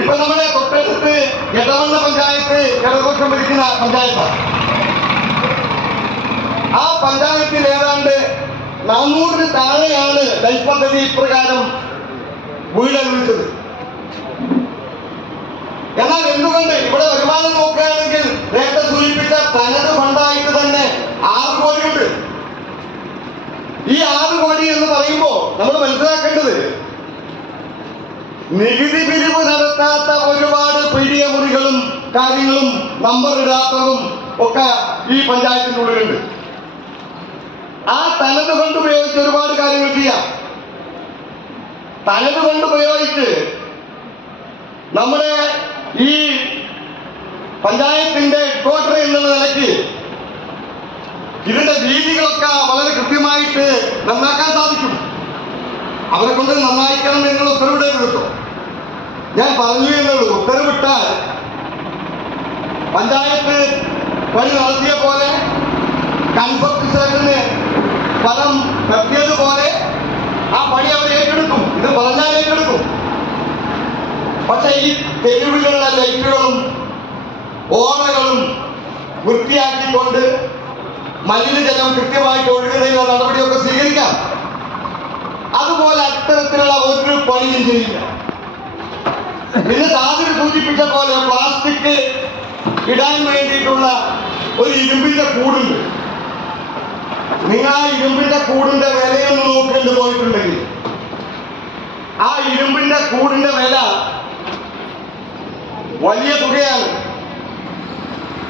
ഇപ്പൊ നമ്മുടെ തൊട്ടടുത്ത് എടവണ്ണ പഞ്ചായത്ത് ഇടതുപക്ഷം ഭരിക്കുന്ന പഞ്ചായത്താണ് ആ പഞ്ചായത്തിൽ ഏതാണ്ട് നാനൂറിന് താഴെയാണ് ലൈഫ് പദ്ധതി ഇപ്രകാരം വീട് അനുവദിച്ചത് എന്നാൽ എന്തുകൊണ്ട് ഇവിടെ വരുമാനം നോക്കുകയാണെങ്കിൽ നേരത്തെ സൂചിപ്പിച്ച തനത് ഫണ്ടായിട്ട് തന്നെ ആറ് കോടിയുണ്ട്. ഈ ആറ് കോടി എന്ന് പറയുമ്പോൾ നമ്മൾ മനസ്സിലാക്കേണ്ടത് നികുതി പിരിവ് നടത്താത്ത ഒരുപാട് പീഡിയ മുറികളും കാര്യങ്ങളും നമ്പർ ഇടാത്തതും ഒക്കെ ഈ പഞ്ചായത്തിന്റെ ഉള്ളിലുണ്ട്. ആ തനത് കൊണ്ട് ഉപയോഗിച്ച് ഒരുപാട് കാര്യങ്ങൾ ചെയ്യാം. തനത് കൊണ്ട് ഉപയോഗിച്ച് നമ്മുടെ ഈ പഞ്ചായത്തിന്റെ ഹെഡ്ക്വാർട്ടർ എന്നുള്ള നിലയ്ക്ക് ഇതിന്റെ രീതികളൊക്കെ വളരെ കൃത്യമായിട്ട് നന്നാക്കാൻ സാധിക്കും. അവരെ കൊണ്ട് നന്നായിക്കണം എന്നുള്ള ഉത്തരവിടരുത് ഞാൻ പറഞ്ഞു എന്നുള്ളൂ ഉത്തരവിട്ടാൽ പഞ്ചായത്ത് പണി നടത്തിയ പോലെ കൺഫർട്ട് സെറ്റിന് ഫലം നടത്തിയതുപോലെ ആ പണി അവർ ഏറ്റെടുക്കും. ഇത് പറഞ്ഞാൽ ഏറ്റെടുക്കും. പക്ഷെ ഈ തെരുവുകളിലെ ലൈറ്റുകളും ഓണകളും വൃത്തിയാക്കിക്കൊണ്ട് മലിനജലം കൃത്യമായിട്ട് ഒഴുകുന്നതിനുള്ള നടപടിയൊക്കെ സ്വീകരിക്കാം. അതുപോലെ അത്തരത്തിലുള്ള ഒരു പണിയും ചെയ്യില്ല പിന്നെ സാധനം സൂചിപ്പിച്ച പോലെ പ്ലാസ്റ്റിക് ഇടാൻ വേണ്ടിയിട്ടുള്ള ഒരു ഇരുമ്പിന്റെ കൂടുണ്ട്. നിങ്ങൾ ആ ഇരുമ്പിന്റെ കൂടിന്റെ വിലയൊന്ന് നോക്കേണ്ടി പോയിട്ടുണ്ടെങ്കിൽ ആ ഇരുമ്പിന്റെ കൂടിന്റെ വില വലിയ തുകയാണ്.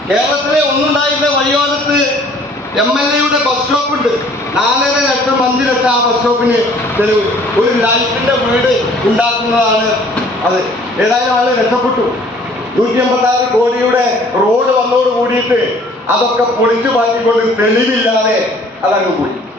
കേരളത്തിലെ ഒന്നുണ്ടായിരുന്ന വഴിയോരത്ത് എം എൽ എയുടെ ബസ് സ്റ്റോപ്പ് ഉണ്ട്. നാലര ലക്ഷം അഞ്ച് ലക്ഷം ആ ബസ് സ്റ്റോപ്പിന് തെളിവ്. ഒരു ലൈഫിന്റെ വീട് ഉണ്ടാക്കുന്നതാണ് അത് ഏതായാലും ആൾ രക്ഷപ്പെട്ടു. നൂറ്റി അമ്പത്തി ആറ് കോടിയുടെ റോഡ് വന്നോട് കൂടിയിട്ട് അതൊക്കെ പൊളിച്ചു മാറ്റിക്കൊണ്ട് തെളിവില്ലാതെ അതങ്ങ് പോയി.